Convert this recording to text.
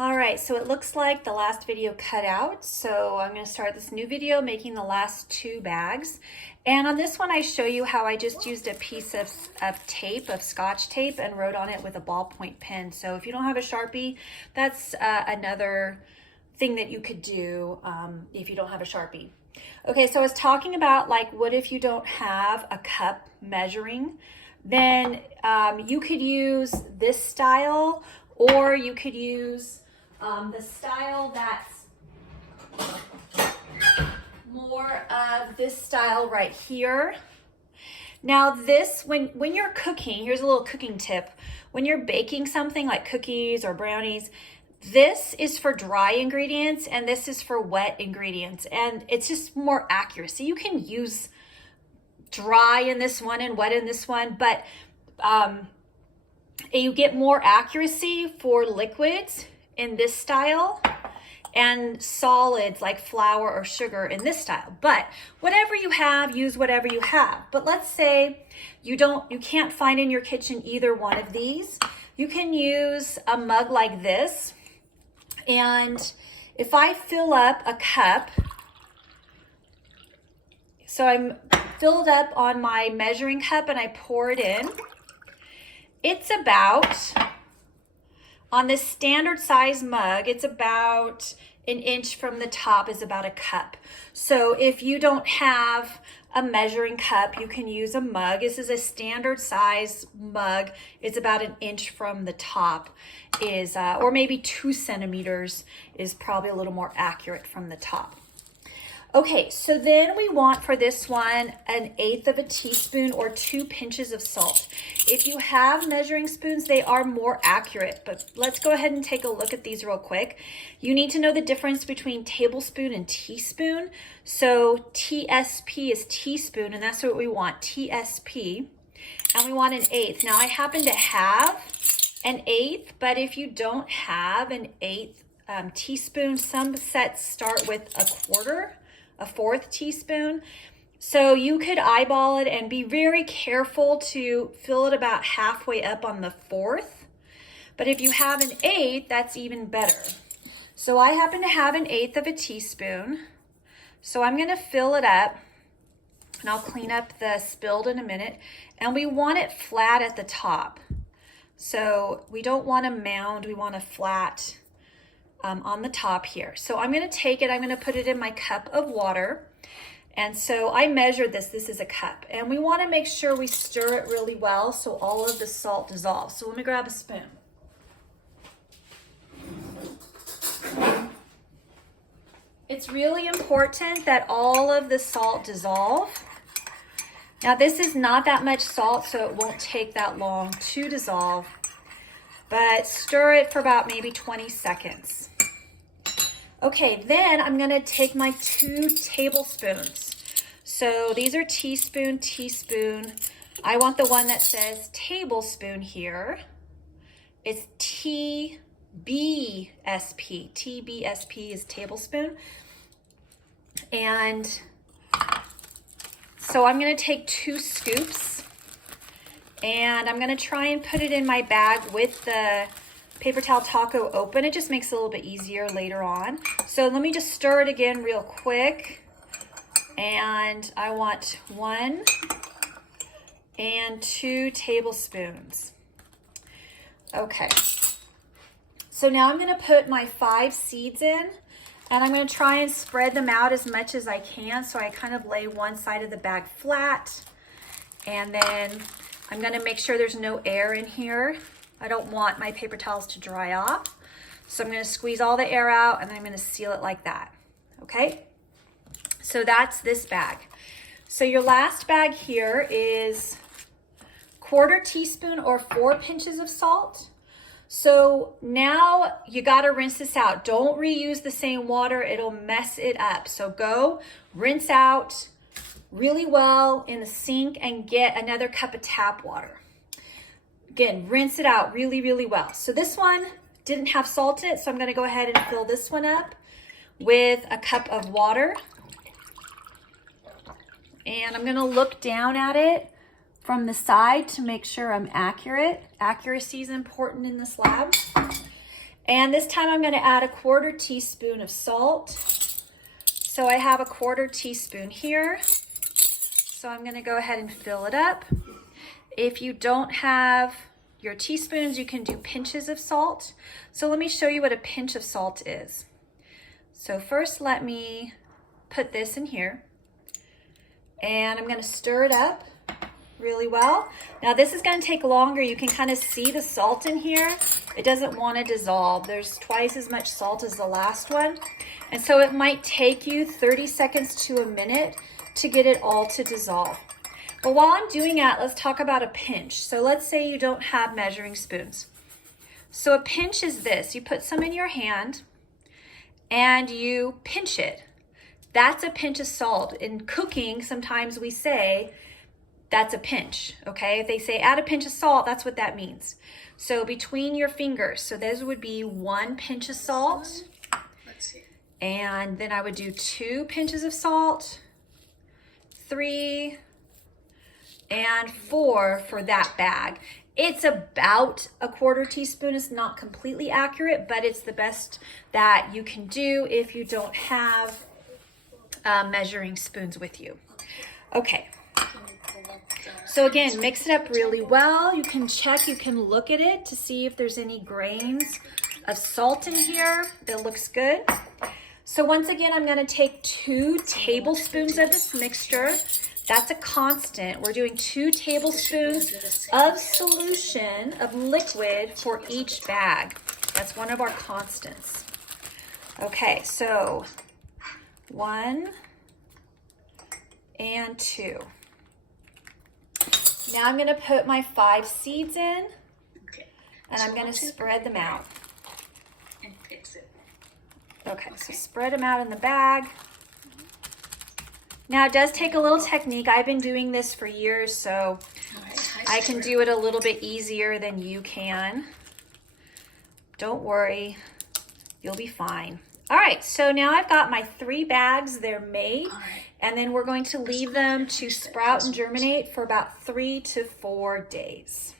All right, so it looks like the last video cut out. So I'm going to start this new video making the last 2 bags. And on this one, I show you how I just used a piece of tape, of Scotch tape, and wrote on it with a ballpoint pen. So if you don't have a Sharpie, that's another thing that you could do if you don't have a Sharpie. Okay, so I was talking about, like, what if you don't have a cup measuring? Then you could use this style, or you could use the style that's more of this style right here. Now this, when you're cooking, here's a little cooking tip. When you're baking something like cookies or brownies, this is for dry ingredients and this is for wet ingredients, and it's just more accuracy. You can use dry in this one and wet in this one, but you get more accuracy for liquids in this style and solids like flour or sugar in this style. But whatever you have, use whatever you have. But let's say you can't find in your kitchen either one of these. You can use a mug like this. And if I fill up a cup, so I'm filled up on my measuring cup and I pour it in, it's about, on this standard size mug, it's about 1 inch from the top is about a cup. So if you don't have a measuring cup, you can use a mug. This is a standard size mug. It's about 1 inch from the top is, or maybe 2 centimeters is probably a little more accurate from the top. Okay, so then we want for this one 1/8 of a teaspoon or 2 pinches of salt. If you have measuring spoons, they are more accurate, but let's go ahead and take a look at these real quick. You need to know the difference between tablespoon and teaspoon. So TSP is teaspoon, and that's what we want, TSP, and we want 1/8. Now I happen to have 1/8, but if you don't have 1/8 teaspoon, some sets start with a 1/4 teaspoon. So you could eyeball it and be very careful to fill it about halfway up on the 4th. But if you have 1/8, that's even better. So I happen to have 1/8 of a teaspoon. So I'm gonna fill it up, and I'll clean up the spilled in a minute. And we want it flat at the top. So we don't want a mound, we want a flat on the top here. So I'm going to take it, I'm going to put it in my cup of water. And so I measured this is a cup. And we want to make sure we stir it really well so all of the salt dissolves. So let me grab a spoon. It's really important that all of the salt dissolve. Now this is not that much salt, so it won't take that long to dissolve. But stir it for about maybe 20 seconds. Okay, then I'm gonna take my 2 tablespoons. So these are teaspoon, teaspoon. I want the one that says tablespoon here. It's TBSP. TBSP is tablespoon. And so I'm gonna take 2 scoops, and I'm gonna try and put it in my bag with the paper towel taco open. It just makes it a little bit easier later on. So let me just stir it again real quick. And I want 1 and 2 tablespoons. Okay. So now I'm gonna put my 5 seeds in, and I'm gonna try and spread them out as much as I can. So I kind of lay one side of the bag flat, and then I'm gonna make sure there's no air in here. I don't want my paper towels to dry off. So I'm gonna squeeze all the air out, and then I'm gonna seal it like that, okay? So that's this bag. So your last bag here is 1/4 teaspoon or 4 pinches of salt. So now you gotta rinse this out. Don't reuse the same water, it'll mess it up. So go rinse out really well in the sink and get another cup of tap water. Again, rinse it out really, really well. So this one didn't have salt in it, so I'm gonna go ahead and fill this one up with a cup of water. And I'm gonna look down at it from the side to make sure I'm accurate. Accuracy is important in this lab. And this time I'm going to add a 1/4 teaspoon of salt. So I have a 1/4 teaspoon here. So I'm going to go ahead and fill it up. If you don't have your teaspoons, you can do pinches of salt. So let me show you what a pinch of salt is. So first let me put this in here. And I'm going to stir it up really well. Now this is going to take longer. You can kind of see the salt in here. It doesn't want to dissolve. There's twice as much salt as the last one. And so it might take you 30 seconds to a minute to get it all to dissolve. But while I'm doing that, let's talk about a pinch. So let's say you don't have measuring spoons. So a pinch is this. You put some in your hand and you pinch it. That's a pinch of salt. In cooking, sometimes we say, that's a pinch, okay? If they say add a pinch of salt, that's what that means. So between your fingers, so those would be 1 pinch of salt. Let's see. And then I would do 2 pinches of salt, 3, and 4 for that bag. It's about a 1/4 teaspoon. It's not completely accurate, but it's the best that you can do if you don't have measuring spoons with you. Okay. So again, mix it up really well. You can check, you can look at it to see if there's any grains of salt in here. That looks good. So once again, I'm gonna take 2 tablespoons of this mixture. That's a constant. We're doing 2 tablespoons of solution of liquid for each bag. That's one of our constants. Okay, so 1 and 2. Now I'm going to put my 5 seeds in, and I'm going to spread them out. And fix it. Okay, so spread them out in the bag. Now it does take a little technique. I've been doing this for years, so I can do it a little bit easier than you can. Don't worry, you'll be fine. All right, so now I've got my 3 bags. They're made. And then we're going to leave them to sprout and germinate for about 3 to 4 days.